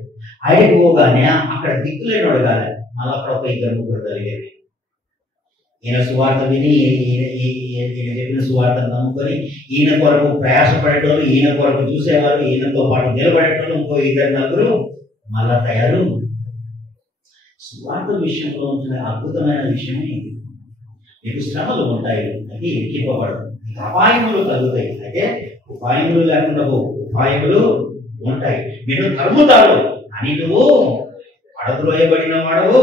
ఆయనకు పోగానే అక్కడ దిక్కులేనోడు కాదు, మళ్ళీ అక్కడ ఒక ఇద్దరు ముగ్గురు కలిగేది. ఈయన సువార్త విని ఈయన చెప్పిన సువార్తను నమ్ముకొని ఈయన కొరకు ప్రయాసపడేటోళ్ళు, ఈయన కొరకు చూసేవారు, ఈయనతో పాటు నిలబడేటోళ్ళు ఇంకో ఇద్దరు నలుగురు మళ్ళా తయారు. సువార్త విషయంలో ఉంటున్న అద్భుతమైన విషయమే ఇది. మీకు శ్రమలు ఉంటాయి, అది ఎక్కిపోబడదు. అపాయములు కలుగుతాయి, అయితే ఉపాయములు లేకుండా ఉపాయములు ఉంటాయి. మీరు తరుముతారు అని నువ్వు పడద్రోయబడిన వాడవు,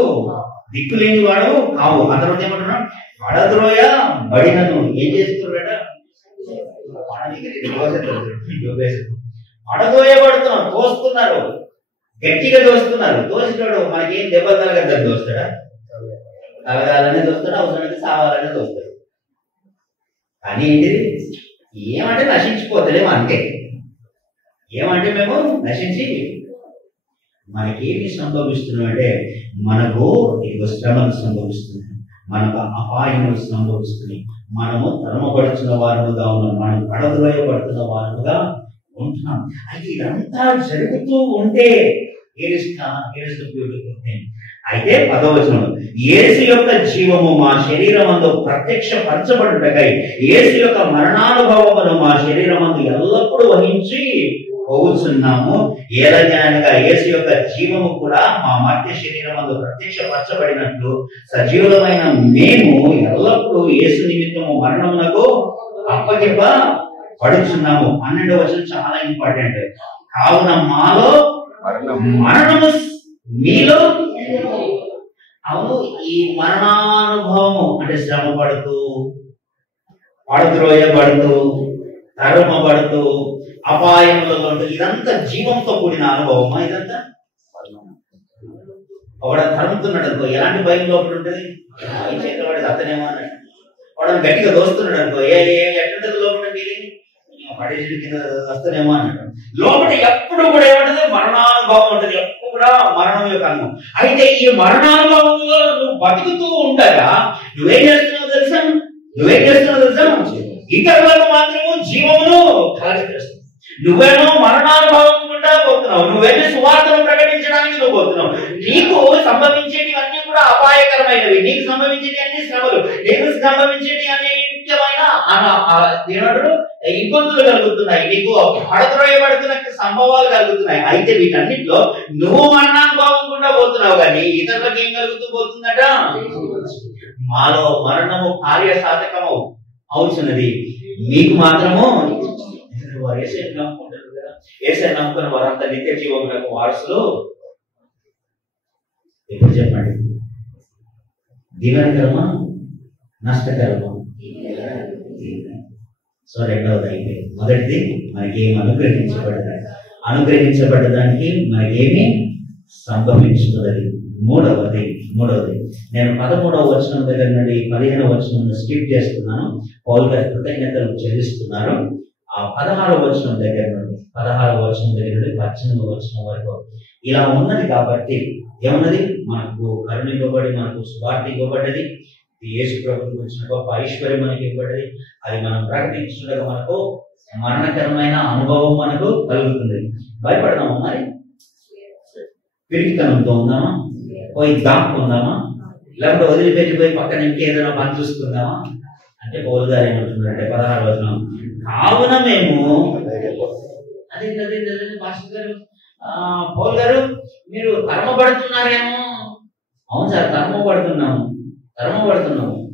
దిక్కులేని వాడు కావు. ఆ తర్వాత ఏమంటున్నాడు? పడద్రోయబడినను. ఏం చేస్తున్నాడట? పడద్రోయబడుతున్నాడు, తోస్తున్నారు, గట్టిగా దోస్తున్నారు. దోసినాడు మనకేం దెబ్బలు తలగద్దని దోస్తాడా? తలగాలనే దోస్తాడు, అవసరమైతే సావాలనే దోస్తాడు. కానీ ఏంటిది? ఏమంటే నశించిపోతలేము అంతే. ఏమంటే మేము నశించి మనకేమి సంభవిస్తున్నామంటే మనకు ఇదిగో శ్రమలు సంభవిస్తున్నాయి, మనకు అపాయములు సంభవిస్తున్నాయి. మనము తరమపడుతున్న వారుగా ఉన్నాం, మనం పడద్రోయబడుతున్న వారుగా ఉంటున్నాం. అయితే ఇదంతా జరుగుతూ ఉంటే అయితే 10వ వచనం, యేసు యొక్క జీవము మా శరీరమందు ప్రత్యక్షపరచబడుటకై యేసు యొక్క మరణానుభవమును మా శరీరమందు ఎల్లప్పుడూ వహించి పోవుచున్నాము. ఏలనగా యేసు యొక్క జీవము కూడా మా మధ్య శరీరమందు ప్రత్యక్షపరచబడినట్లు సజీవులమైన మేము ఎల్లప్పుడూ యేసు నిమిత్తము మరణమునకు అప్పగింపబడుచున్నాము. 12వ వచనం చాలా ఇంపార్టెంట్. కావున మాలో మరణము, మీలో అవును, ఈ మరణానుభవము అంటే శ్రమ పడుతూ, పడద్రోయబడుతూ, తరుమబడుతూ, అపాయంలో ఉంటూ, ఇదంతా జీవంతో కూడిన అనుభవమా? ఇదంతా ఒకడు తరుముతున్నాడు అనుకో, ఎలాంటి భయం లోపల ఉంటుంది? ఈ చేతిలో పడేది అతనేమో అన్నట్టు. వాడు గట్టిగా దోస్తున్నాడు అనుకో, ఎట్లుంటది లోపల ఫీలింగ్? పడేసి కింద వస్తేనేమో అన్నట్టు. లోపల ఎప్పుడు కూడా ఏమంటది? మరణానుభవం ఉంటుంది, ఎప్పుడు కూడా మరణం యొక్క అనుభవం. అయితే ఈ మరణానుభవంలో నువ్వు బతుకుతూ ఉండగా నువ్వేం చేస్తున్నావు తెలుసా? ఇతరులకు మాత్రము జీవమును కలగజేస్తున్నావు. నువ్వేమో మరణానుభవం గుండా పోతున్నావు, నువ్వేమో సువార్తను ప్రకటించడానికి నువ్వు పోతున్నావు. నీకు సంభవించేటివన్నీ కూడా అపాయకరమైనవి, నీకు సంభవించేటి అన్ని శ్రమలు, నీకు సంభవించేటి అన్ని ముఖ్యమైన ఇబ్బందులు కలుగుతున్నాయి, నీకు పడద్రోయబడుతున్న సంభవాలు కలుగుతున్నాయి. అయితే వీటన్నిటిలో నువ్వు మరణానుభవం గుండా పోతున్నావు, కానీ ఇతరులకు ఏం కలుగుతూ పోతుందట? మాలో మరణము కార్యసాధకము అవుతున్నది, మీకు మాత్రము వారు ఏసైని నమ్ముకుంటారు కదా. ఏసైని నమ్ముకున్న వారంతా నిత్య జీవములకు వారసులు. ఇప్పుడు చెప్పండి, దీవెనకరమా నష్టకరమా? సో రెండవది అయిపోయింది. మొదటిది మనకేమి అనుగ్రహించబడ్డదానికి మనకేమి సంభవించుతుంది. మూడవది నేను 13వ వచనం దగ్గర నుండి 15వ వచనం స్కిప్ చేస్తున్నాను. పౌలు గారి కృతజ్ఞతలు చెల్లిస్తున్నారు. ఆ 16వ వచనం దగ్గర నుండి 18వ వచనం వరకు ఇలా ఉన్నది. కాబట్టి ఏమన్నది? మనకు కరుణ ఇవ్వబడి, మనకు సువార్త ఇవ్వబడ్డది, యేసు ప్రభువుకు వచ్చిన గొప్ప ఐశ్వర్యం మనకి ఇవ్వబడ్డది. అది మనం ప్రకటించుండగా మనకు మరణకరమైన అనుభవం మనకు కలుగుతుంది. భయపడదామా? మరి పిరికితనంతో ఉందామా? పోయి దాక్కుందామా? లేకపోతే వదిలిపెట్టిపోయి పక్కన ఇంకేదైనా పని చూసుకుందామా? అంటే పౌలు గారు ఏమంటున్నారంటే 16వ వచనం, కావున మేము అదే పాస్టర్ గారు, పౌలు గారు మీరు తరమబడుతున్నారేమో. అవును సార్, తరమబడుతున్నాము.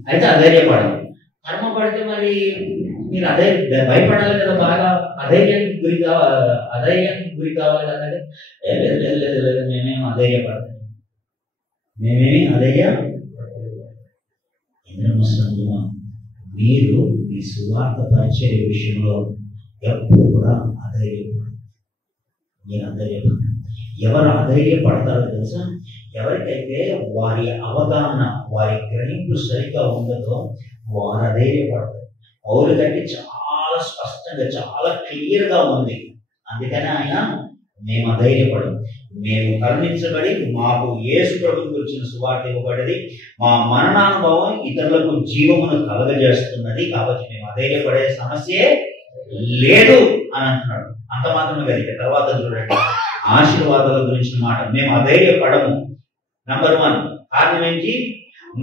అయితే అధైర్యపడాలి. తరమబడితే మరి మీరు భయపడాలి కదా, బాగా అధైర్యానికి గురి కావాలి కదంటే, మేమేమి అధైర్యపడతాం, మీరు మీ సువార్త పరిచయ విషయంలో ఎప్పుడు కూడా అధైర్యపడతారు. ఎవరు అధైర్యపడతారో తెలుసా? ఎవరికైతే వారి అవగాహన, వారి గ్రహింపు సరిగ్గా ఉండదో వారు అధైర్యపడతారు. పౌలు కంటే చాలా స్పష్టంగా, చాలా క్లియర్గా ఉంది. అందుకని ఆయన మేము అధైర్యపడం, మేము కరుణించబడి మాకు యేసు ప్రభువుకు వచ్చిన సువార్త ఇవ్వబడ్డది, మా మరణానుభవం ఇతరులకు జీవమును కలగజేస్తున్నది, కాబట్టి మేము అధైర్యపడే సమస్యే లేదు అని అంటున్నాడు. అంత మాత్రమే కలిగే తర్వాత చూడండి ఆశీర్వాదాల గురించిన మాట. మేము అధైర్యపడము. నంబర్ 1 కారణం ఏంటి?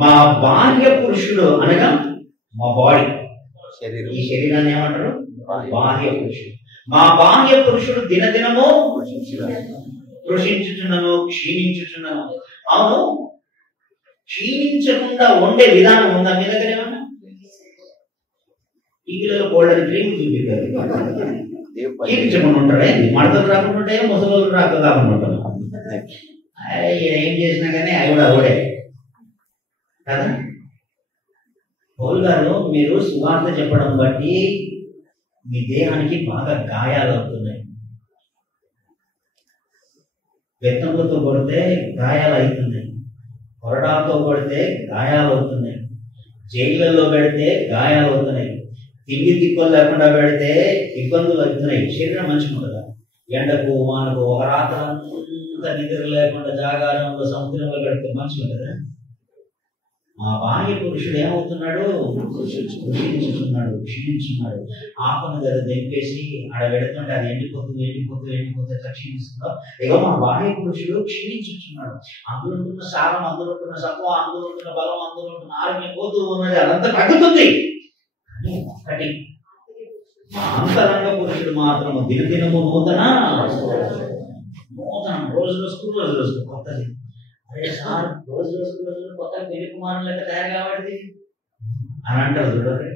మా బాహ్య పురుషుడు అనగా మా బాడీ, ఈ శరీరాన్ని ఏమంటారు? బాహ్య పురుషుడు. మా బాహ్య పురుషుడు దినదినము కృషించుచున్నాను, క్షీణించుచున్నాను. అవును, క్షీణించకుండా ఉండే విధానం ఉందా మీ దగ్గర? ఏమన్నా టీవీలలో కోల్డని క్రీమ్ చూపిస్తారు, క్షీణించకుండా ఉంటారా? మడతలు రాకుండా ఉంటాయో, ముసలు రాకుండా ఉంటారు. ఏం చేసినా కానీ అవి కూడా అవడే కదా. పౌలు గారు, మీరు సువార్త చెప్పడం బట్టి మీ దేహానికి బాగా గాయాలు అవుతున్నాయి. బెత్తంతో కొడితే గాయాలు అవుతున్నాయి, కొరడాలతో కొడితే గాయాలు అవుతున్నాయి, జైళ్ళల్లో పెడితే గాయాలు అవుతున్నాయి, తిండి తిప్పలు లేకుండా పెడితే ఇబ్బందులు అవుతున్నాయి. శరీరం మంచిగా ఉండదా? ఎండకు వానకు ఒక రాత్రి అంతా నిద్ర లేకుండా జాగారంలో సముద్రంలో పెడితే మంచిగా ఉంటుందా? మా బాహ్య పురుషుడు ఏమవుతున్నాడు? క్షీణించున్నాడు. ఆపను కదా దెంపేసి ఆడ పెడుతుంటే అది ఎండిపోతే క్షీణిస్తుందో, ఇక మా బాహ్య పురుషుడు క్షీణించున్నాడు. అందులో ఉంటున్న సారం, అందులో ఉంటున్న సత్వం, అందులో ఉంటున్న బలం, అందులో ఉంటున్న ఆరోగ్యం పోతూ ఉన్నది, అదంతా తగ్గుతుంది. ఒకటి మా అంతరంగ పురుషుడు మాత్రము దినదినము నూతన, రోజు రోజుకు కొత్తది. అదే సార్, రోజు రోజుకు కొత్త పెళ్లి కుమారులు లెక్క తయారు కాబట్టి అని అంటారు చూడండి.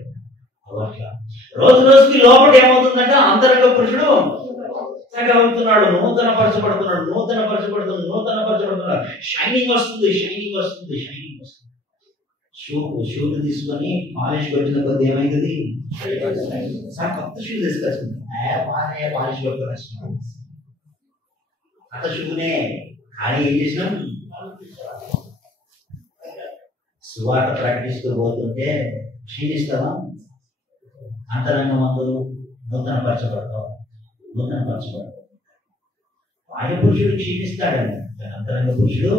అట్లా రోజు రోజుకి లోపల ఏమవుతుందంటే అంతరంగ పురుషుడు అవుతున్నాడు, నూతన పరచబడుతున్నాడు. కష్టపడుతున్నారు. షైనింగ్ వస్తుంది. షూట్ తీసుకొని పాలిష్ కొట్టిన కొద్ది ఏమైతుంది? సార్ కొత్త షూ తీసుకొచ్చింది, బాగానే పాలిష్ కొట్టుకొని కొత్త షూనే. కానీ ఏం చేసినాం? సువార్త ప్రకటిస్తూ పోతుంటే క్షీణిస్తావా? అంతరంగ మందులు నూతనపరచబడతావు. బాహ్య పురుషుడు క్షీణిస్తాడని, అంతరంగ పురుషుడు.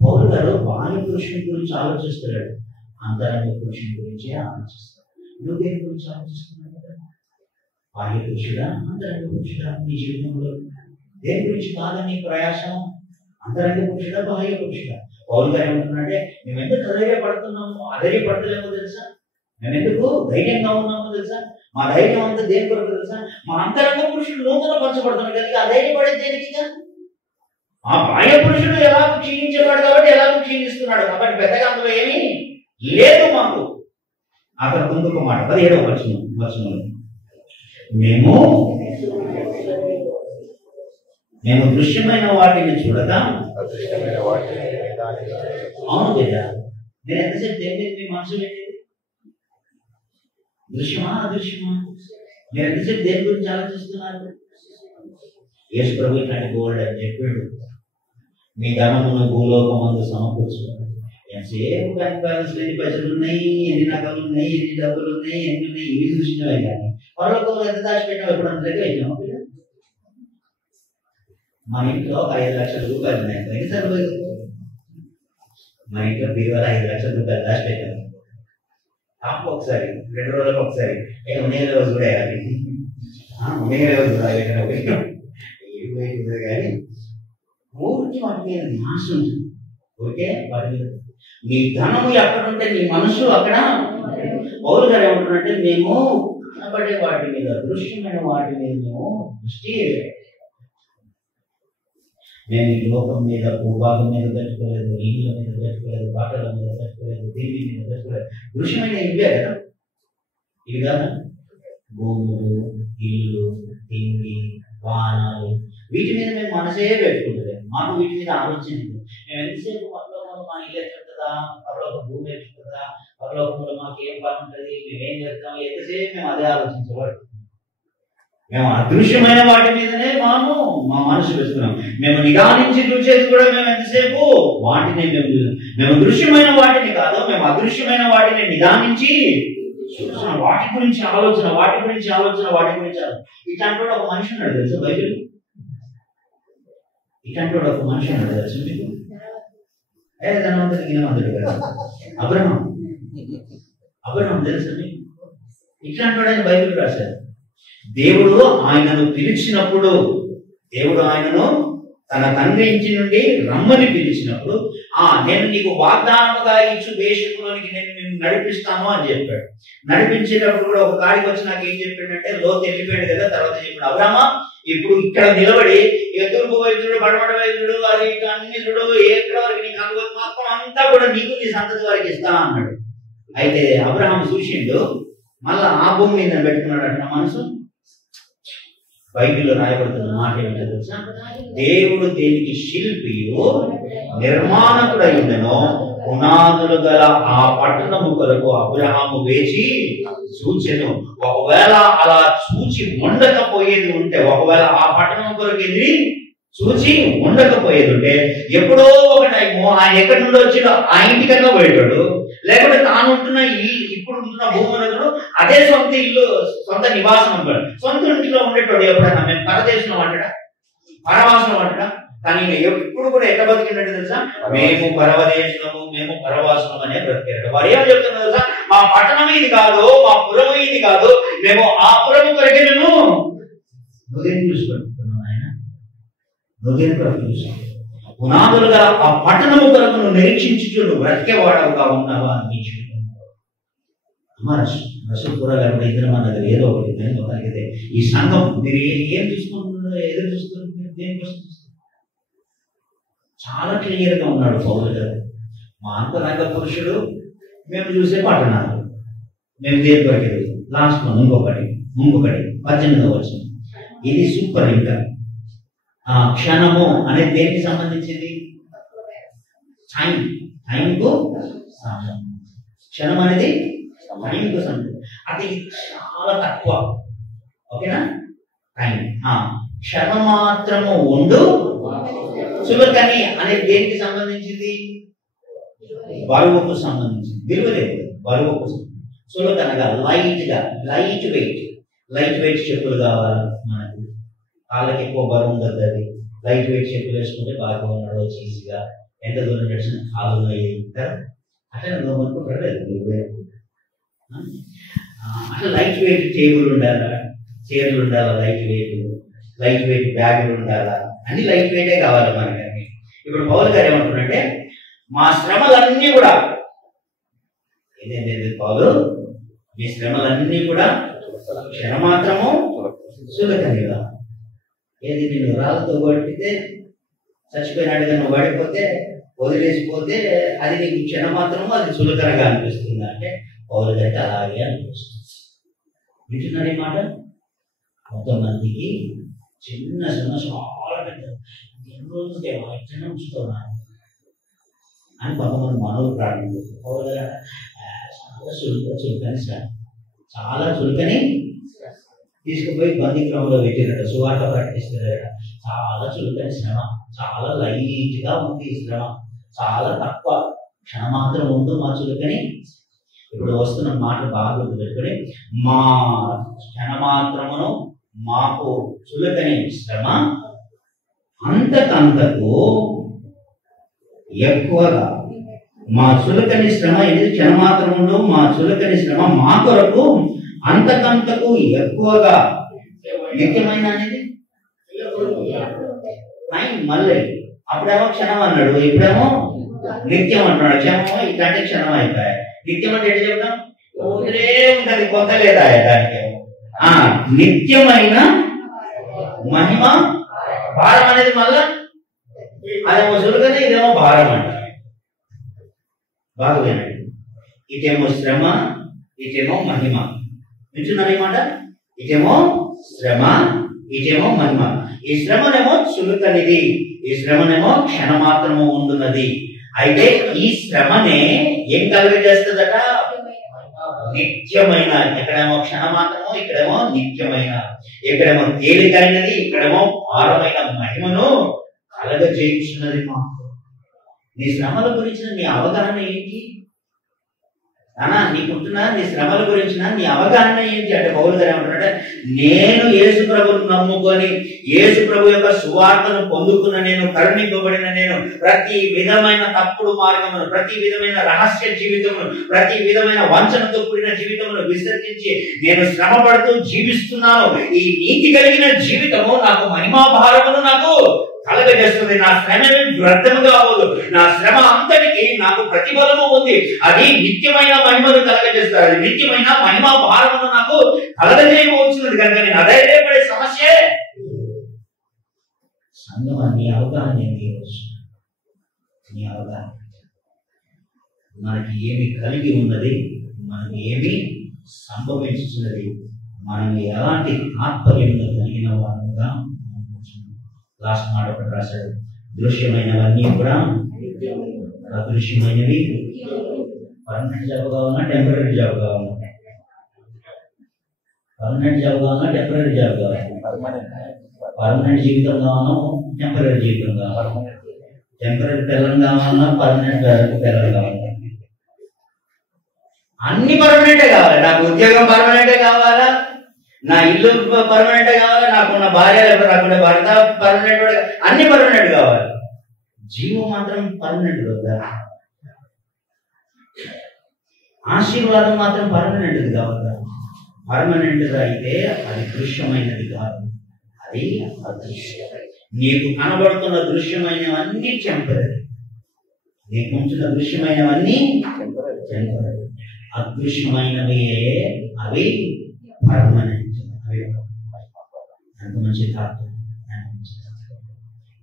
పౌలు గారు బాహ్య పురుషుని గురించి ఆలోచిస్తున్నాడు, అంతరంగ పురుషుని గురించి ఆలోచిస్తాడు. నువ్వు దేని గురించి ఆలోచిస్తున్నావు కదా? బాహ్య పురుషుడా, అంతరంగ పురుషుడా? నీ జీవితంలో దేని గురించి కాదా నీ ప్రయాసం? అంతరంగ పురుషుడా, బాహ్య పురుషుడా? పౌలు గారు ఏమంటున్నాడంటే, మేము ఎందుకు అధైర్యపడతలేమో తెలుసా? మేము ఎందుకు ధైర్యంగా ఉన్నామో తెలుసా? మా ధైర్యం అంతా దేని కొరకు తెలుసా? మా అంతరంగ పురుషుడు నూతన పరచబడుతున్నాడు కనుక అధైర్యపడేది దేనికి? ఆ బాహ్య పురుషుడు ఎలాగో క్షీణించేవాడు కాబట్టి ఎలాగో క్షీణిస్తున్నాడు కాబట్టి పెద్దగా అందులో ఏమీ లేదు మాకు. అక్కడ ముందుకు మాట 17వ వచనంలో మేము దృశ్యమైన వాటిని చూడక. అవును కదా, నేను ఎంతసేపు దేని మీ మనసు పెట్టేది? దృశ్యమా అదృశ్యమా? మీరు ఎంతసేపు దేని గురించి ఆలోచిస్తున్నారు? యేసు ప్రభు ఇట్లాంటి గోల్డ్ అని చెప్పాడు, మీ ధనమును భూలోకమందు సమకూర్చుకోండి. ఎంతసేపు బ్యాంక్ బ్యాలెన్స్ ఎన్ని పైసలు ఉన్నాయి, ఎన్ని నగలు ఉన్నాయి, ఎన్ని డబ్బులు ఉన్నాయి, ఎన్ని ఉన్నాయి, ఇవి చూసినవే కానీ పరలోకంలో ఎంత దాచిపెట్టావు ఎప్పుడు అంతగా అయినావు? మా ఇంట్లో ఒక 5 లక్షల రూపాయలు ఉన్నాయి. ఎన్నిసార్లు మా ఇంట్లో బీరువాలో 5 లక్షల రూపాయలు దాచిపెట్టాము. తాపు ఒకసారి 2 రోజులకు ఒకసారి ఉండేలో చూడాలి, ఉండేలో చూడాలి కానీ ఊరికి వాటి మీద ధ్యాస ఉంటుంది. ఓకే, వాటి మీద నీ ధనము ఎక్కడుంటే నీ మనసు అక్కడ. పౌలు గారు ఏమంటున్నారంటే, మేము కనబడే వాటి మీద, దృశ్యమైన వాటి మీద మేము దృష్టి. మేము ఈ లోకం మీద, భూభాగం మీద పెట్టుకోలేదు, ఇళ్ళ మీద పెట్టుకోలేదు, బాటల మీద పెట్టుకోలేదు, దీని మీద పెట్టుకోలేదు. దృశ్యమైన ఇవే కదా, ఇవి కదా భూములు, ఇల్లు, తిండి, వాహనాలు, వీటి మీద మేము మనసే పెట్టుకుంటలేదు. మాకు వీటి మీద ఆలోచన. మేము ఎంతసేపు పరలోకంలో మా ఇల్లు ఎట్లుంటుందా, పరలోక భూమి ఎట్లుంటుందా, పరలోకంలో మాకు ఏం పని ఉంటుంది, మేమేం చేస్తాము, ఎంతసేపు మేము అదే ఆలోచించబడు. మేము అదృశ్యమైన వాటి మీదనే మా మనసు పెట్టుకున్నాం. మేము నిదానించి చూసేది కూడా మేము ఎంతసేపు వాటిని మేము దృశ్యమైన వాటిని కాదు, మేము అదృశ్యమైన వాటిని నిదానించి చూస్తున్నాం. వాటి గురించి ఆలోచన. ఇట్లాంటి ఒక మనిషి ఉన్నాడు తెలుసు బైబిల్. ఇట్లాంటి ఒక మనిషి ఉన్నాడు తెలుసు మీకు? ధనవంతుడు కదా, అబ్రహాం తెలుసు మీకు? ఇట్లాంటి వాడు ఆయన బైబిల్ రాశారు. దేవుడు ఆయనను తన తండ్రి ఇంటి నుండి రమ్మని పిలిచినప్పుడు, నేను నీకు వాగ్దానముగా ఇచ్చు దేశంలోనికి నేను నిన్ను నడిపిస్తాను అని చెప్పాడు. నడిపించేటప్పుడు కూడా ఒక కాడికి వచ్చి నాకు ఏం చెప్పాడంటే, లోతు వెళ్ళిపోయాడు కదా, తర్వాత చెప్పాడు, అబ్రహామా ఇప్పుడు ఇక్కడ నిలబడి తూర్పు వైపు చూడు, పడమట వైపు చూడు, అది అన్ని చూడు, ఎక్కడ వరకు నీకు అనుభవం మొత్తం అంతా కూడా నీకు నీ సంతతి వారికి ఇస్తాను అన్నాడు. అయితే అబ్రహాం చూసిండు, మళ్ళా ఆ భూమి మీద పెట్టుకున్నాడు అంట మనసు. బైబిల్లో రాయబడుతున్న మాట ఏమిటో తెలుసా? దేవుడు దేనికి శిల్పియు నిర్మాణకుడై ఉండెనో పునాదులు గల ఆ పట్టణము కొరకు అబ్రహాము వేచి చూచెను. ఒకవేళ అలా చూచి ఉండకపోయేది ఉంటే, ఒకవేళ ఆ పట్టణం కొరకు ఇది చూచి ఉండకపోయేది ఉంటే, ఎప్పుడో ఒక టైము ఆయన ఎక్కడి నుండి వచ్చినా ఆ ఇంటికన్నా పోయేటాడు, లేకపోతే తాను ఉంటున్న ఇల్లు, ఇప్పుడు ఉంటున్న భూములను అదే సొంత ఇల్లు, సొంత నివాసం అనుకోండి, సొంత ఇంటిలో ఉండేటోడు. ఎప్పుడైనా మేము పరదేశంలో అంటాడా, పరవాసంలో అంటాడా? కానీ ఎప్పుడు కూడా ఎట్లా బతికినట్టు తెలుసా? మేము పరవదేశము, మేము పరవాసనం అనే బ్రతికారు. వారు ఏమో చెప్తున్నారు తెలుసా? మా పట్టణం ఇది కాదు, మా పురము ఇది కాదు, మేము ఆ పురము కొరకే మేము నువ్వేం చూసుకుంటున్నావు ఆయన, నువ్వేం కొరకు చూసుకుంటావు? పునాదులుగా ఆ పట్టణము కొరకు నువ్వు నిరీక్షించు, నువ్వు బ్రతికేవాడవుగా ఉన్నావా అని రసూల్పురా గారు ఇద్దరు అన్నది ఏదో ఒకటి మొత్తానికైతే ఈ సంఘం మీరు ఏం చూసుకుంటున్నారో, ఎదురు చూస్తున్నారు, దేనికోసం చూస్తున్నారు? చాలా క్లియర్గా ఉన్నాడు పౌలు గారు. మా అంతరంగ పురుషుడు మేము చూసే పట్టణాలు, మేము దేని కొరకు. లాస్ట్ ఇంకొకటి 18వ వచనం, ఇది సూపర్. ఇంకా క్షణము అనేది దేనికి సంబంధించింది? టైంకు క్షణం అనేది టైంకు సంబంధించింది. అది చాలా తక్కువ. ఓకేనా? టైం క్షణం మాత్రము ఉండు చులకని అనేది దేనికి సంబంధించింది? బరువుకు సంబంధించింది. విలువ లేదు, బరువుకు చులకనగా లైట్ వెయిట్ చెప్పులు కావాలి మనకు. కాళ్ళకి ఎక్కువ బరువు ఉండదు. అది లైట్ వెయిట్ చెప్పులు వేసుకుంటే బాగా నడవచ్చు ఈజీగా. ఎంత దూరం నడిచిన కాళ్ళు అయ్యాయి కదా. అట్లా అనుకుంటారు. అట్లా లైట్ వెయిట్ టేబుల్ ఉండాలా, చైర్లు ఉండాలా, లైట్ వెయిట్ బ్యాగులు ఉండాలా, అన్ని లైట్ వెయిటే కావాలి మనకి. ఇప్పుడు పౌలు గారు ఏమంటున్నారంటే మా శ్రమలన్నీ కూడా ఏదేంటి పౌలు, మీ శ్రమలన్నీ కూడా క్షణమాత్రము చులకనిగా. ఏది నేను రాళ్ళతో కొట్టితే చచ్చిపోయినాడుగా నువ్వు పడిపోతే వదిలేసిపోతే అది నీకు క్షణమాత్రము అది చులకనగా అనిపిస్తుంది అంటే పౌలు గారికి అలాగే అనిపిస్తుంది. వింటున్నారు ఈ మాట? కొంతమందికి చిన్న చాలా పెద్ద ఎన్ని రోజులు ఎట్లా ఉంచుతున్నాను అని కొంతమంది మనవులు ప్రారంభించారు. పౌలు గారు చాలా చులకని తీసుకుపోయి బందీగ్రహంలో పెట్టినట్ట, సువార్త ప్రకటిస్తున్నారట. చాలా చులకని శ్రమ, చాలా లైట్గా ఉంది ఈ శ్రమ, చాలా తక్కువ క్షణమాత్రం ఉండు మా చులకని. ఇప్పుడు వస్తున్న మాట బాగా గుర్తుపెట్టుకొని, మా క్షణమాత్రమును మాకు చులకని శ్రమ అంతకంతకు ఎక్కువగా. మా చులకని శ్రమ ఇది క్షణమాత్రమును, మా చులకని శ్రమ మా కొరకు అంతకంతకు ఎక్కువగా నిత్యమైన అనేది మళ్ళీ అప్పుడేమో క్షణం అన్నాడు, ఇప్పుడేమో నిత్యం అంటున్నాడు. క్షణమో ఇట్లాంటి క్షణం అయిపోయాయి. నిత్యం అంటే ఏంటి చెప్తాం? ఊరే ఉంటది, కొత్త లేదా దానికి. నిత్యమైన మహిమ భారం అనేది మళ్ళా అదేమో చులకని, ఇదేమో భారం అంట. బాగా వినండి, ఇటేమో శ్రమ, ఇటేమో మహిమ. వింటున్నారు ఈ మాట? ఇటేమో శ్రమ, ఇటేమో మహిమ. ఈ శ్రమనేమో చులకనిది, ఈ శ్రమనేమో క్షణమాత్రము ఉంటున్నది. అయితే ఈ శ్రమనే ఏం కలుగజేస్తుందట? నిత్యమైన. ఎక్కడేమో క్షణమాత్రము, ఇక్కడేమో నిత్యమైన. ఇక్కడేమో తేలికైనది, ఇక్కడేమో భారమైన మహిమను కలగజేయుచున్నది మాకు. నీ శ్రమల గురించిన నీ అవగాహన ఏంటి అన్నా? నీకుంటున్నా నీ శ్రమల గురించిన నీ అవగాహన ఏంటి అంటే పౌలు గారు ఏమంటారంటే, నేను యేసు ప్రభువును నమ్ముకొని యేసు ప్రభు యొక్క సువార్తను పొందుకున్న నేను, కరుణింపబడిన నేను, ప్రతి విధమైన తప్పుడు మార్గమును, ప్రతి విధమైన రహస్య జీవితమును, ప్రతి విధమైన వంచనతో కూడిన జీవితమును విసర్జించి నేను శ్రమ పడుతూ జీవిస్తున్నాను. ఈ నీతి కలిగిన జీవితము నాకు మహిమా భారమును నాకు కలగజేస్తుంది. నా శ్రమ వ్యర్థముగా అవ్వదు. నా శ్రమ అంతటికి నాకు ప్రతిఫలము ఉంది. అది నిత్యమైన మహిమను కలగజేస్తుంది. అది నిత్యమైన మహిమా భారమును నాకు కలగజేయవచ్చున్నది. కనుక నేను అధైర్యపడే సమస్యే. సంగమ నీ అవగాహన ఏంటి? నీ అవగాహన మనకి ఏమి కలిగి ఉన్నది, మనకి ఏమి సంభవించుతున్నది, మనం ఎలాంటి తాత్పర్యంలో కలిగిన వారుగా లాస్ట్ మాట ఒకటి రాశాడు, దృశ్యమైనవన్నీ కూడా అదృశ్యమైనవి. పర్మనెంట్ జాబ్ కావాలన్నా టెంపరీ జాబ్ కావాలన్నా? పర్మనెంట్ జాబ్ కావాలన్నా టెంపరీ జాబ్ కావాలి? పర్మనెంట్ జీవితం కావాలన్నా టెంపరీ జీవితం కావాలి? టెంపరీ పిల్లలు కావాలన్నా పర్మనెంట్ పిల్లలు కావాలి? అన్ని పర్మనెంటే కావాలి. నాకు ఉద్యోగం పర్మనెంటే కావాలా, నా ఇల్లు పర్మనెంట్ కావాలి, నాకున్న భార్య నాకున్న భర్త పర్మనెంట్, అన్ని పర్మనెంట్ కావాలి. జీవం మాత్రం పర్మనెంట్ కదా. ఆశీర్వాదం మాత్రం పర్మనెంట్ది కావద్దా? పర్మనెంట్గా అయితే అది దృశ్యమైనది కాదు, అది అదృశ్యం. నీకు కనబడుతున్న దృశ్యమైనవన్నీ టెంపరీ, నీకు ఉంచిన దృశ్యమైనవన్నీ టెంపరీ. అదృశ్యమైనవి అవి పర్మనెంట్. అంత మంచి తాత్పర్యం.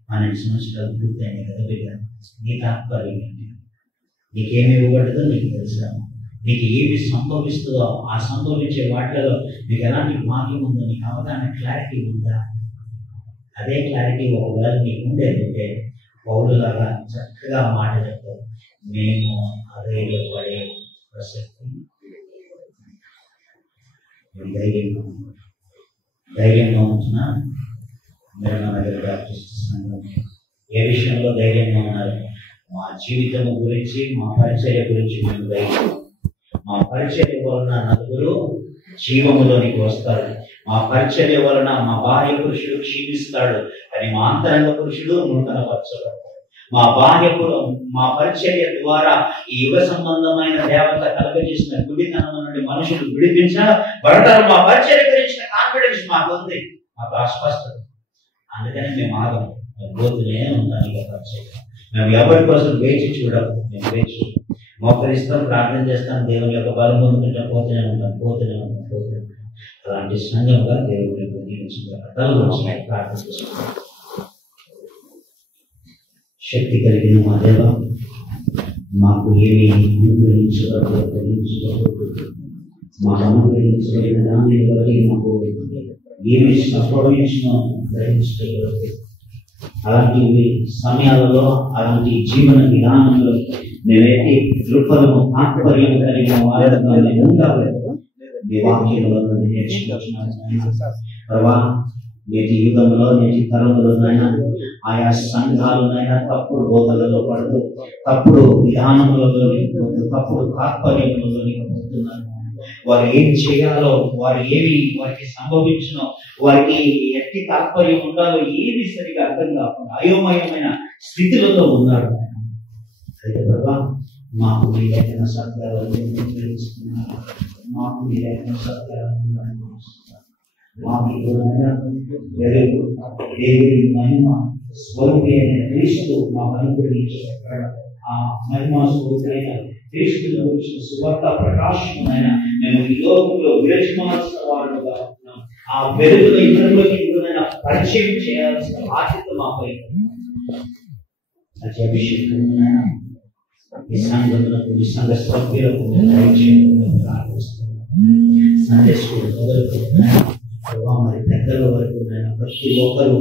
12 సంవత్సరాలు పూర్తయినాయి కదా బిడ్డ. నీ తాత్పర్యం ఏంటి? నీకేమి ఇవ్వబడ్డదో నీకు తెలుసా? నీకు ఏమి సంభవిస్తుందో ఆ సంభవించే వాటిలో నీకు ఎలాంటి భాగ్యం ఉందో నీకు అవగాహన, క్లారిటీ ఉందా? అదే క్లారిటీ ఒకవేళ నీకు ఉండేదంటే పౌరులాగా చక్కగా మాట చెప్తారు, మేము అధైర్యపడే ప్రసక్తి ధైర్యంగా ఉంటున్నా. మీరు మన దగ్గర ప్రార్థిస్తున్నాను. ఏ విషయంలో ధైర్యంగా ఉన్నారు? మా జీవితం గురించి, మా పరిచర్య గురించి మేము ధైర్యం. మా పరిచర్య వలన నలుగురు జీవములోనికి వస్తారు. మా పరిచర్య వలన మా బాహ్య పురుషుడు క్షీణిస్తాడు, కానీ మా అంతరంగ పురుషుడు నూతనపరచబడతాడు. మా పరిచర్య ద్వారా ఈ యుగ సంబంధమైన దేవత కలగజేసిన గుడితనం నుండి మనుషులు విడిపించబడతారు. మా పరిచర్య గురించిన కాన్ఫిడెన్స్ మాకు ఉంది, మాకు అస్పష్టత. అందుకని మేము ఆగం, మేము పోతూనే ఉంటాం. ఇక పరిచర్య మేము ఎవరి కోసం వేచి చూడము. మేము వేచి మోకరిస్తాం, ప్రార్థన చేస్తాం, దేవుని యొక్క బలం పొందుకుంటా పోతూనే ఉంటాం. అలాంటి సంఘంగా దేవుని ప్రార్థన చేస్తాం. శక్తి కలిగిన మా దేవ, మాకు ఏమి మాకు అనుగ్రహించబడిన దాన్ని బట్టి మాకు ఏమి సంభవించినో గ్రహించగలదు. అలాంటి సమయాలలో, అలాంటి జీవన విధానంలో మేమైతే దృక్పథము తాత్పర్యం కలిగిన వారంగా ఉండాలి. మీ వాక్యంలో నుండి నేర్చుకుంటున్నాను ప్రభా. నేటి యుగంలో, నేటి తరంలోనైనా ఆయా సంఘాలనైనా తప్పుడు బోధలలో పడుతూ, తప్పుడు విధానములలోనికి పోతూ, తప్పుడు తాత్పర్యములలోనికి పోతున్నారు. వారు ఏం చేయాలో, వారికి సంభవించినో, వారికి ఎట్టి తాత్పర్యం ఉండాలో ఏది సరిగా అర్థం కాకుండా అయోమయమైన స్థితులలో ఉన్నారు. అయితే ప్రభా, మాకు మీ లేఖన సత్యాలను నిర్ణయిస్తున్నారు. మాకు మీ లేఖన సత్యాలను మాకు దేవుని మహిమ స్వరూపి అయిన క్రీస్తు మాకు అనుగ్రహించారు. ఆ మహిమ స్వరూపైన క్రీస్తుని గురించిన సువార్త ప్రకాశమైన మేము ఈ లోకంలో విరచిమాల్సిన వారుగా ఉన్నాం. ఆ వెలుగులో ఇతరులకి ఇంకొనైనా పరిచయం చేయాల్సిన బాధ్యత మాపై. అభిషేకమైన ఈ సంఘములకు, ఈ సంఘ సభ్యులకు ప్రార్థిస్తున్నాం. సండే స్కూల్ మొదలుకొని మరి పెద్దల వరకు ప్రతి ఒక్కరూ